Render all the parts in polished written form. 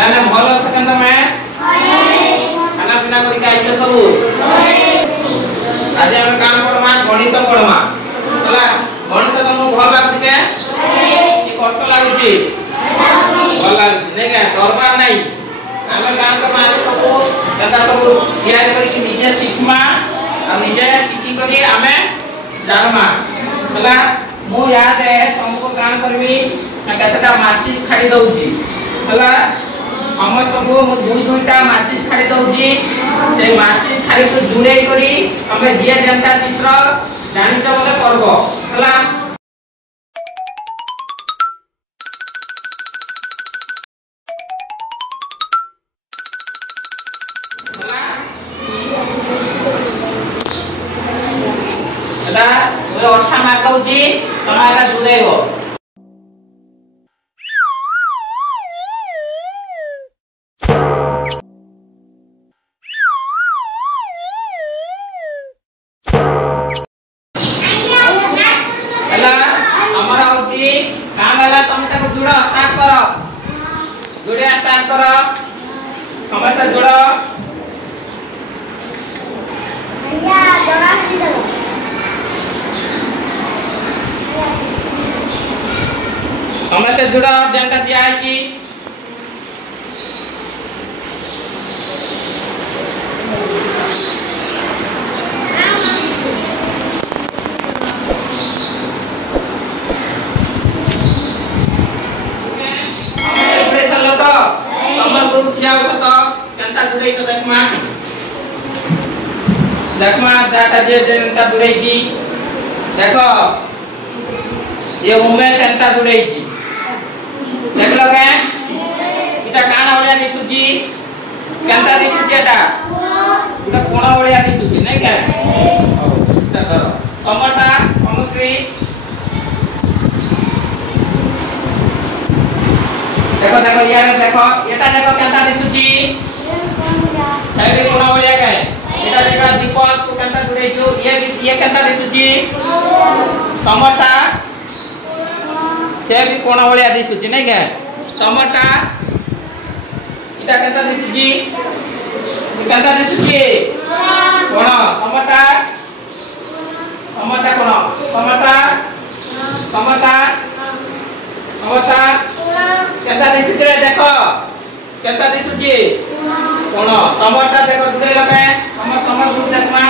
लाने भलो सकन तमे खाना पीना करी आइछो सब आज हम काम पड़मा गणित पड़मा हला गणित तुमको भल लागछि के कि कष्ट लागछि भल लागछि नै के दरबार नै हम काम को मारे सब कदा सब तैयारी करी निजे सिखमा आ निजे सिखी करी हमें जानमा हला मो याद है तुमको काम करबी कतटा माचिस खाड़ी दउची हला समस्त को मो दुईटा माचिस खाड़ी दउची से माचिस खाड़ी को जुड़े करी हमें जे जनता चित्र जानि छ बोले करबो हला हला वो अठा मार दउची तमारा जुड़ेबो समझते जुड़ा जनता दिया है कि देखमा डाटा जे जनता जुड़ेगी देखो ये उमेश जनता जुड़ेगी देख लो के इटा काना होया दिसुची केनता दिसुची एटा इटा कोना होया दिसुची नै के इटा करो समटा अनुश्री देखो देखो यार देखो एटा देखो केनता दिसुची हेबी कोना होया के एटा देखो दीपक तू केनता जुड़ेछु ये केनता दिसुची समटा से भी कोना वाले आदि सूची नहीं क्या टमाटा इटा कहता दिसुची कहता दिसुची कोना टमाटा टमाटा कोना टमाटा टमाटा टमाटा कहता दिसुची रे देखो कहता दिसुची कोना टमाटा देखो जुड़े लगे हम टमाटा जुड़ देखमा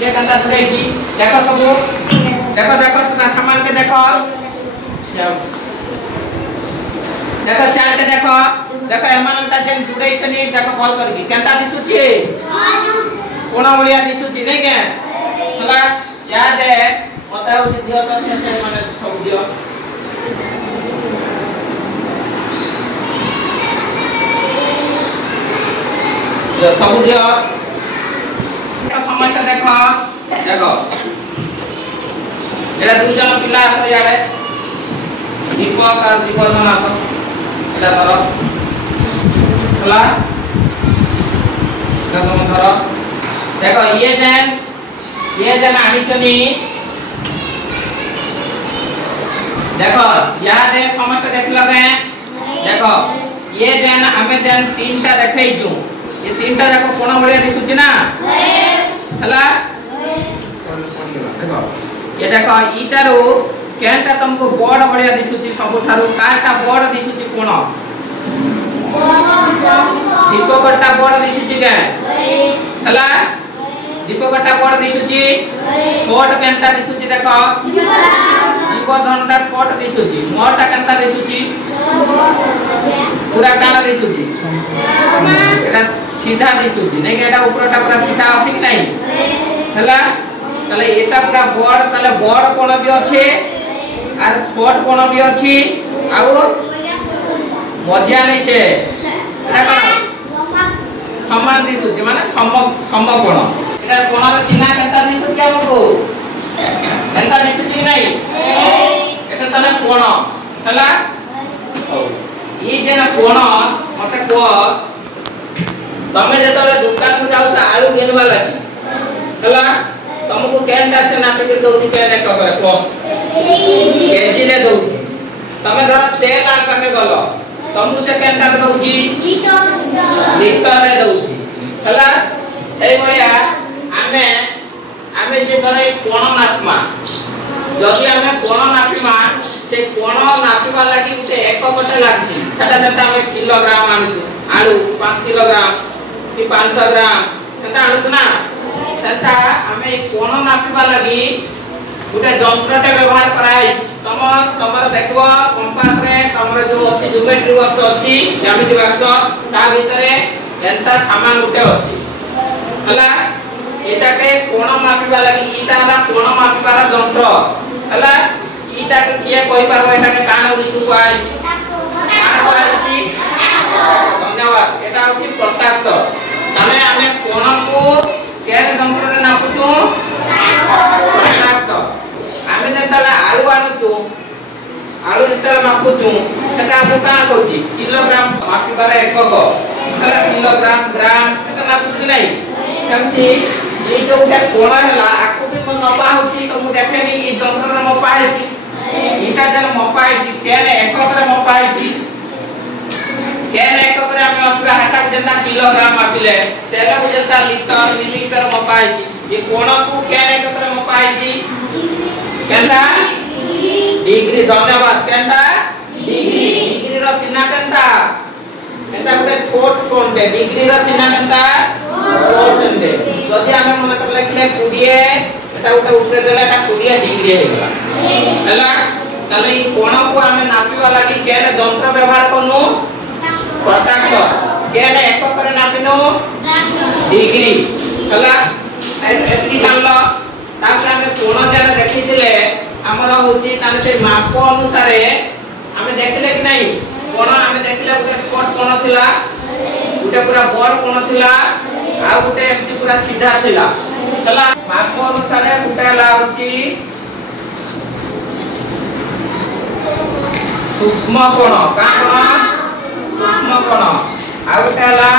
ये कहता जुड़ेगी देखो सब देखो देखो ना सामान के देखो देखो चार के देखो देखो एमानता जेन जुड़े कनी देखो कॉल करबी केनता दिसुची कोना बलिया दिसुची नै के हला याद है बताओ जे दियो तो से माने सब दियो जो सब दियो समझते देखो देखो एला दु जन पिला आसे याडे दीपक और दीपक ना सब এটা ধরো খোলা এটা তুমি ধরো দেখো ये जन आनी चनी देखो याद है समस्त देख लगे देखो ये जन हमें जन तीनटा देखै छु ये तीनटा देखो कोन बढिया दिसुची ना हला देखो ये देखो इतारो केनटा तुमको बड़ बढिया दिसुची सब थारु काटा बड़ दिसुची कोन दीपकटा बड़ दिसुची के हला दीपकटा बड़ दिसुची छोट केनटा दिसुची देखो दीपधनटा छोट दिसुची मोरटा केनटा दिसुची पूरा काना दिसुची एटा सीधा दिसुची नै एटा ऊपरटा पूरा सीधा अछि कि नै हला तले एटा पूरा बड़ तले बड़ कोन भी अछि आर छोट कोन भी अछि आउ मजा नै छे समान दिसुची माने सम कोन एटा कोनर चिन्ह केनता दिसुची हमको केनता दिसुची नै एटा तले कोन हला ई जेना कोन मते को तमे जेतले दुकान को जाउ त आलू घेनवा लागि हला तुमको केनता से नापे के दोती के देखो को केजी रे दोती तमे धर 6 लाख पाके गलो तमु से केनटा दउची लीटर रे दउची हला सेई भलिया आमे जे करे कोण नापमा जदि आमे कोण नापिमा से कोण नापिबा लागि उते एक गोटे लागसी सेटा जता आमे किलोग्राम आलू 5 किलोग्राम कि 500 ग्राम सेटा आलू ना सेटा आमे कोण नापिबा लागि उते यंत्रटे व्यवहार कराई तमर देखबो कंपास रे तमर जो अछि ज्योमेट्री बॉक्स अछि ज्यामिति बॉक्स ता भितरे एंता सामान उते अछि हला एटा के कोण मापिबा लागि इटा हला कोण मापिबार यंत्र हला इटा के किया कहि पारबो एटा के कान उदितु पाई कान पाई धन्यवाद एटा होची प्रत्याक्ष ताने आमे कोण को केन यंत्र रे नापुचू प्रत्याक्ष आमे जेतला आलू आनुचू आलू जेतला मापुचू सेटा हमु का कहूची किलोग्राम मापिबार एकक हला किलोग्राम ग्राम एटा नापुचू नै केमती ये जो उठे कोण हला आकु भी मपा होची तो मु देखेनी ई यंत्र रे मपा हेसी इटा जन मपा हेसी केन एकक रे मपा हेसी केन एकक रे हम मपा हटा जंता किलोग्राम मापिले तेला जंता लीटर मिलीलीटर मपा हेसी ये कोण को केन एकक रे मपा हेसी केनता डिग्री धन्यवाद केनता डिग्री रो चिन्ह केनता एटा गुटे छोट फोन दे डिग्री रो चिन्ह केनता छोट दे जदि आमे मन कर लिखले 20 एटा उठे ऊपर देला एटा 20 डिग्री हे गेला हला तले ई कोण को आमे नापिबा लागि केने यंत्र व्यवहार करनु प्रत्याक्ष केने एकक करे नापिनु डिग्री हला एतरी जानलो तापर आमे कोण जरा देखिथिले हमरा होची ताने से माप अनुसार आमे देखले कि नहीं कोण आमे देखले उते छोट कोण थिला उते पूरा बड़ कोण थिला आ उते एमती पूरा सीधा थिला हला माप अनुसार उटेला होची सूक्ष्म कोण का कोण सूक्ष्म कोण आ उटेला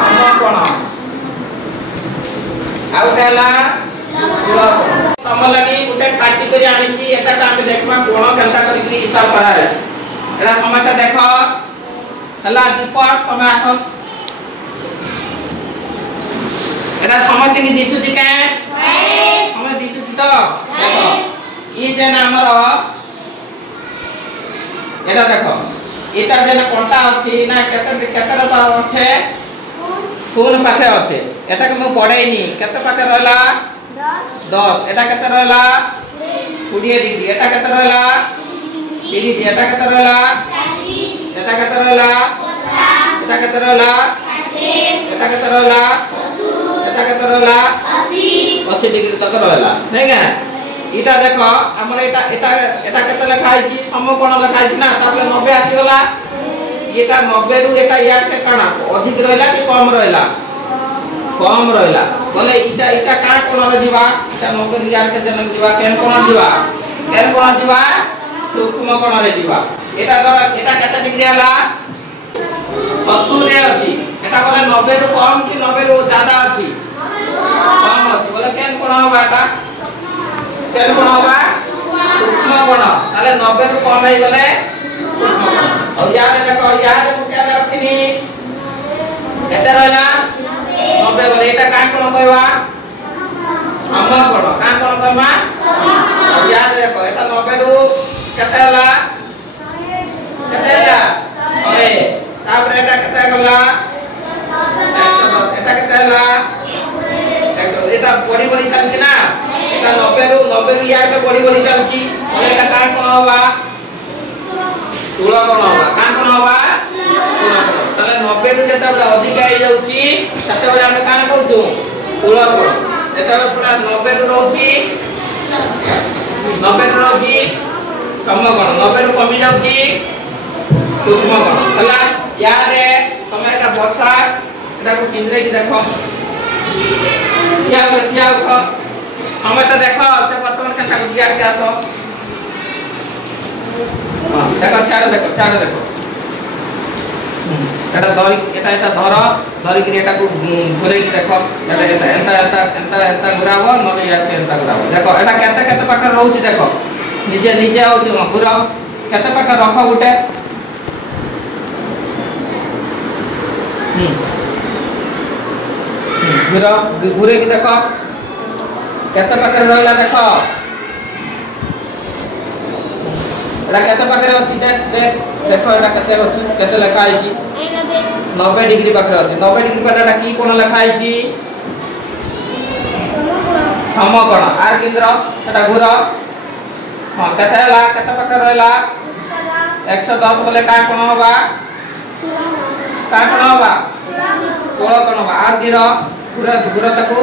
सम कोण आ उटेला स्थूल कोण तम लागि उते काटी करी आनिची एटा आमे देखमा कोण केनता करी की हिसाब करा है एटा समयटा देखो हला दीपक तमे आसो एटा समझ नि दिसुची के समय दिसुची तो देखो ई जेन हमर एटा देखो एटा जेन कोंटा अछि ना केते पा अछि फोन पाखे अछि एटा के मु पढैनी केते पाखे रहला 10 एटा केते रहला 20 डिग्री एटा केते रहला 30 एटा केते रहला 40 एटा केते रहला 50 एटा केते रहला 60 एटा केते रहला एटा केते रहला 80 डिग्री तक रहला नै के इटा देखो हमर एटा केते लिखा आइची समकोण लिखा आइची ना तापर 90 आसी गला एटा 90 रु एटा यार के काना अधिक रहला कि कम रहला बोले इटा का कोण रे दिबा एटा 90 यार के जन दिबा केन कोण दिबा सूक्ष्म कोण रे दिबा एटा केते डिग्री हला 70 रे अछि एटा बोले 90 रु कम कि 90 रु ज्यादा अछि कम अछि बोले केन कोण होबा एटा केन कोण होबा सूक्ष्म कोण ताले 90 रु कम हे गले सूक्ष्म कोण और यार देखो यार मु केन रखिनी केते रहला 90 बोले एटा का कोण कहबा हम कोण का कोण कहबा और यार देखो एटा 90 रु केते हला केते हला ओए तापर एटा केते गला 110 एटा केते हला 100 एटा बड़ी चलछि ना एटा 90 रु यार पे बड़ी चलछि बोले एटा का कोण होबा तुला कोण होबा का कोण होबा ताले 90 रु जेता बडा अधिक आइ जाउची तते बडा हम कान कहू तुला कोण एटा पूरा 90 रु रहउची 90 रु रहउची कम कोण 90 रु कमी जाउची सूक्ष्म कोण हला यारे तमे एटा वर्षा एटा को केंद्रे की देखो क्या को समय तो देखो से वर्तमान केनता को दिया के आसो हां देखो छाड़ देखो एटा धरी कि एटा को घुरे की देखो एटा घुरावो नले यार के एटा घुरावो देखो एटा केते पाखर रहउची देखो निजे होउची घुराओ केते पाखर रखो गुटे घुर घुरे की देख केते पाखे रहिला देख एटा केते पाखे अछि देख देखो एटा केते अछि केते लिखा है कि 90 डिग्री पाखे अछि 90 डिग्री पर एटा की कोण लिखा है कि समकोण आर केंद्र एटा घुर हां केते हला केते पाखे रहिला 110 बोले का कोण होबा का कोण होबा कोण कोण होबा आर गिर पूरा घुर तको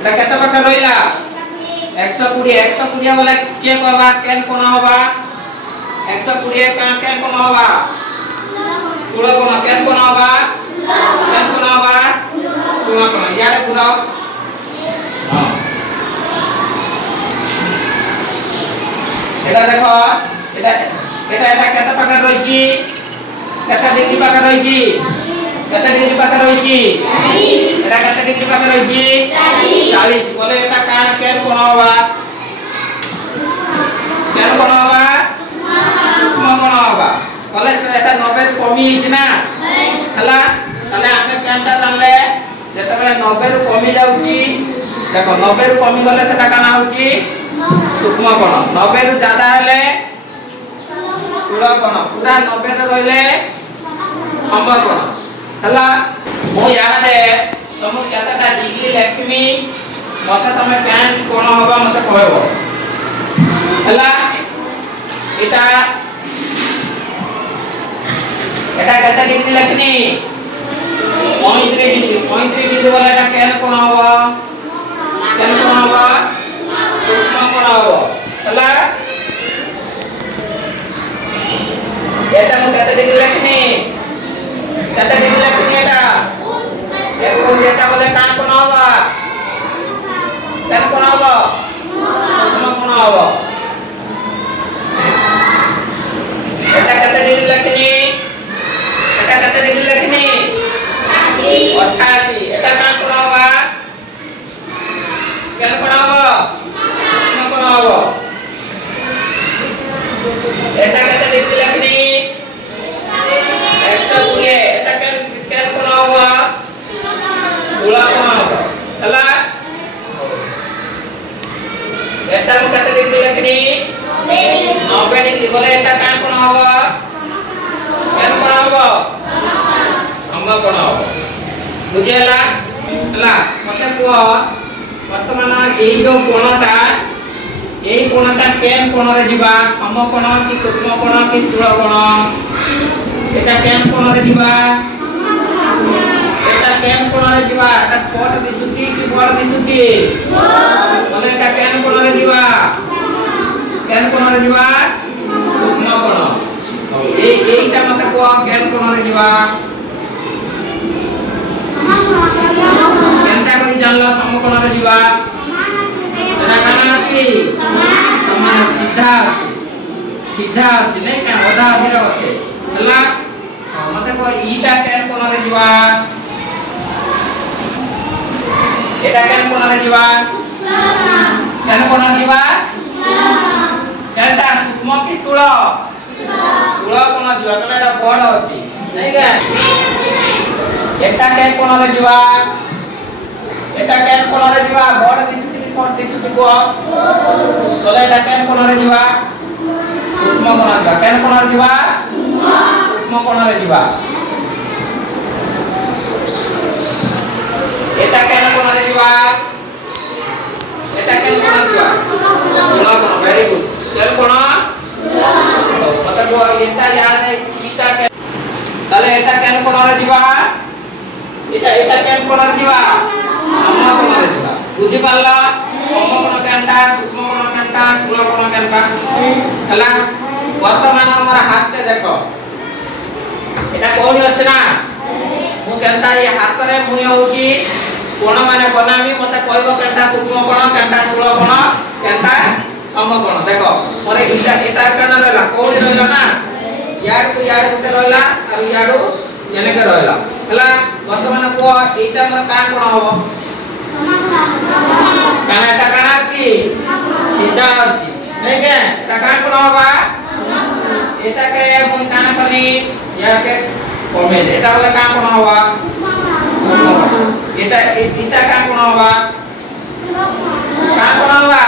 एटा केते पाखे रहिला 120 बोले के कहबा केन कोण होबा 120 का केन कोण होबा तुळ कोण केन कोण होबा केन कोण होबा तुळ कोण यार घुर हां एटा देखो एटा केते पाखे रहिची केते डिग्री पाखे रहिची केते डिग्री पाखे रहिची एटा केते डिग्री पाखे रहिची 40 बोले एटा कान केन कोण होबा केन कोण होबा कोण होबा बोले एटा 90 रु कमी हिच ना हला तले आमे केनटा जानले जेते बेले 90 रु कमी जाउची देखो 90 रु कमी गले सेटा काना होची सूक्ष्म कोण 90 रु ज्यादा हेले तुळ कोण पूरा 90 रे रहले समकोण हला मो याने तुम केतेटा डिग्री लेखमी मते तमे केन कोण होबा मते कहबो हला एटा केते डिग्री लेखनी 35 डिग्री वाला एटा केन कोण होबा केन कोण होबा सूक्ष्म कोण होबा हला एटा मो केते डिग्री लेखनी केते डिग्री लेखनी एटा एको एटा बोले कान कोण होबा केन कोण होबा सूक्ष्म कोण होबा एटा केते डिग्री लेखनी एटा केते डिग्री लेखनी 88 एटा कान कोण होबा केन कोण होबा सूक्ष्म कोण होबा एटा केते डिग्री लेखनी 120 एटा केन कोण होबा तुळ कोण होबा हला एटा मो केते डिग्री लेखनी 90 डिग्री बोले एटा कान कोण होबा केन कोण होबा समकोण होबा बुझेला हला मते को वर्तमान एई जो कोणटा एई कोणटा केन कोण रे जिबा समकोण कि सूक्ष्म कोण कि स्थूल कोण एटा केन कोण रे जिबा एटा केन कोण रे जिबा एटा छोट दिसुती कि बड़ दिसुती बोले एटा केन कोण रे जिबा केन कोण रे जिबा सूक्ष्म कोण एईटा मते को केन कोण रे जिबा केनटा करी जानला समकोण रे जिबा एटा काना अछि समान सीधा अछि नै का आधा आधा अछि हला मते को ईटा केन कोण रे जिबा एटा केन कोण रे जिबा केन कोण रे जिबा केनटा सूक्ष्म कि स्थूल स्थूल कोण जिबा तले एटा बड़ अछि नै का एटा केन कोण रे जिबा एटा केन कोण रे जिबा बड़ दिसुती कि छोट दिसुती को तले एटा केन कोण रे जिबा सूक्ष्म कोण जिबा केन कोण रे जिबा सूक्ष्म कोण रे जिबा एटा केन कोण रे जिबा एटा केन कोण जिबा स्थूल कोण वेरी गुड केन कोण मतलब एटा याद है ईटा के तले एटा केन कोण रे जिबा एटा केन कोण रे जिबा समकोण रे जिबा बुझि पारला समकोण केनटा सूक्ष्म कोण केनटा स्थूल कोण केनटा हला वर्तमान हमर हाथ के देखो एटा कोणी अछि ना मु केनटा ये हाथ रे मुई होची कोण माने बनामी मते कहबो केनटा सूक्ष्म कोण केनटा स्थूल कोण केनटा समकोण देखो मोरे एटा केन रहला कोणी रहला ना यार को यार गुटे रहला और याडू जने के रहला हला वर्तमान को एटा मोर का कोण होबो काना एटा काना छी सीधा छी नै के एटा का कोण होबा एटा के मुई काना करी या के कमे एटा बोले का कोण होबा এটা এটা কাঁ কোণ হবা কাঁ কোণ হবা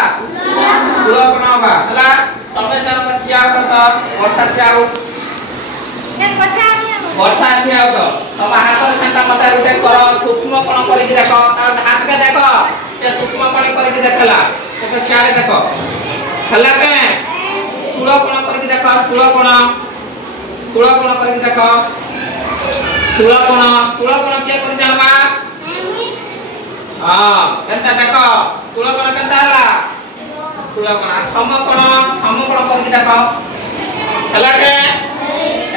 স্থূল কোণ হবা হলা তুমি জনক ঠিয়া কত বর্ষা ঠিয়া वर्षा ठिया हो तम हाथ सेंटा मते रुटे कर सूक्ष्म कोण करि कि देखो तार हाथ के देखो से सूक्ष्म कोण करि कि देखला तो सियारे देखो हला के स्थूल कोण करि कि देखो स्थूल कोण करि कि देखो स्थूल कोण के करि जानबा हां केनता देखो स्थूल कोण केनता हला स्थूल कोण सम कोण करि कि देखो हला के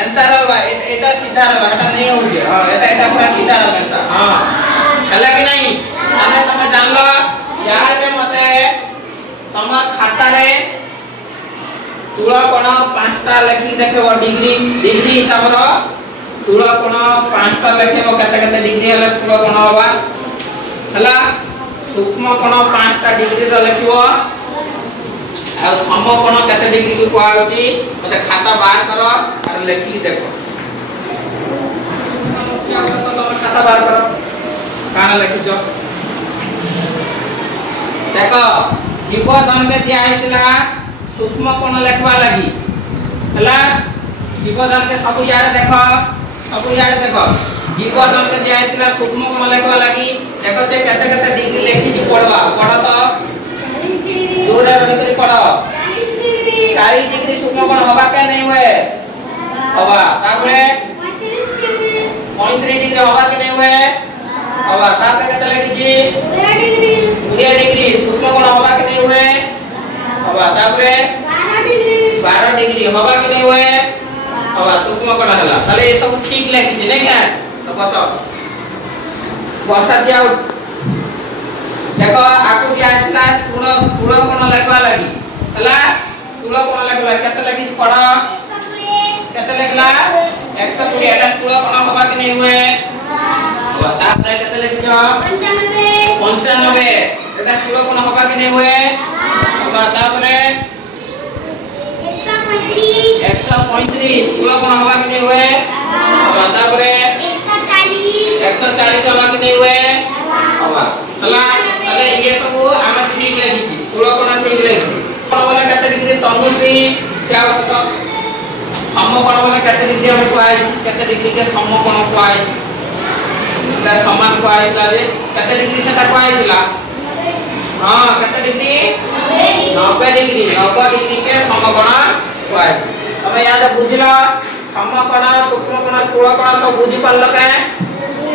एंता रहबा एटा सीधा रहबा एटा नहीं हो गया हां एटा पूरा सीधा रहबा एटा हां हला कि नहीं तमे तमे जानलो यहाँ के मते तम खाता रे स्थूल कोण 5टा लेखि देखबो डिग्री हिसाब रो स्थूल कोण 5टा लेखबो कते कते डिग्री हला स्थूल कोण होबा हला सूक्ष्म कोण 5टा डिग्री रो लेखिबो आ सम कोण कते डिग्री को आउती मते खाता बाहर करो और लिखी देखो क्या तो तुम खाता बाहर करो काना लिखि जो देखो जीवधन के दिया हितला सूक्ष्म कोण लेखबा लागि हला जीवधन के सब यार देखो जीवधन के दिया हितला सूक्ष्म कोण लेखबा लागि देखो से कते कते डिग्री लिखि जी पढ़वा पढ़ो तो जोर रखकर पढ़ो 40 डिग्री सूक्ष्म कोण होबा के नहीं हुए होबा तापरे 35 डिग्री होबा के नहीं हुए होबा तापरे कते लगी जी 20 डिग्री सूक्ष्म कोण होबा के नहीं हुए होबा तापरे 12 डिग्री होबा के नहीं हुए होबा सूक्ष्म कोण हला ताले ये सब ठीक लगी जी नहीं क्या तो बस वर्षा दिया देखो आकु दिया इतना स्थूल कोण लेखबा लागि हला स्थूल कोण लेखबा केते लगी पढ़ो केते लेखला 120 एटा स्थूल कोण होबा कि नहीं हुए बता प्राय केते लिखो 95 एटा स्थूल कोण होबा कि नहीं हुए बता प्राय 135 स्थूल कोण होबा कि नहीं हुए बता प्राय 140 होबा कि नहीं हुए होबा हला अरे ये सब हम ठीक लगी स्थूल कोण ठीक लगी कोण वाला केते डिग्री तनुश्री क्या बता सम कोण वाला केते डिग्री हम पाई केते डिग्री के सम कोण पाई ता समान पाई लाजे केते डिग्री सेटा पाई दिला हां केते डिग्री 90 डिग्री के सम कोण पाई तमे याद बुझला सम कोण सूक्ष्म कोण स्थूल कोण तो बुझी पारलो के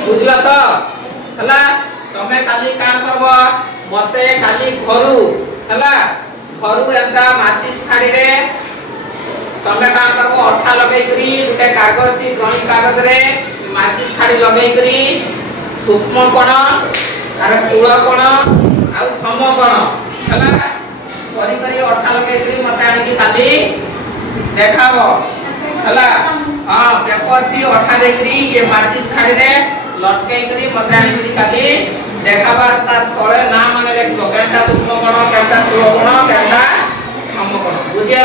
बुझला तो हला तमे खाली कान करबो मते खाली घरु हला घरु एंता माचिस खाड़ी रे तमे कान करबो अठा लगै करी गुटे कागज ती ड्राइंग कागज रे माचिस खाड़ी लगै करी सूक्ष्म कोण आर स्थूल कोण आ सम कोण हला करी करी अठा लगै करी मते आनी की खाली देखाबो हला हां पेपर ती अठा दे करी ये माचिस खाड़ी रे लटकै करी मते आनी करी खाली देखाबार तार तळे ना माने लेखो केनटा सूक्ष्म कोण केनटा स्थूल कोण केनटा सम कोण बुझिया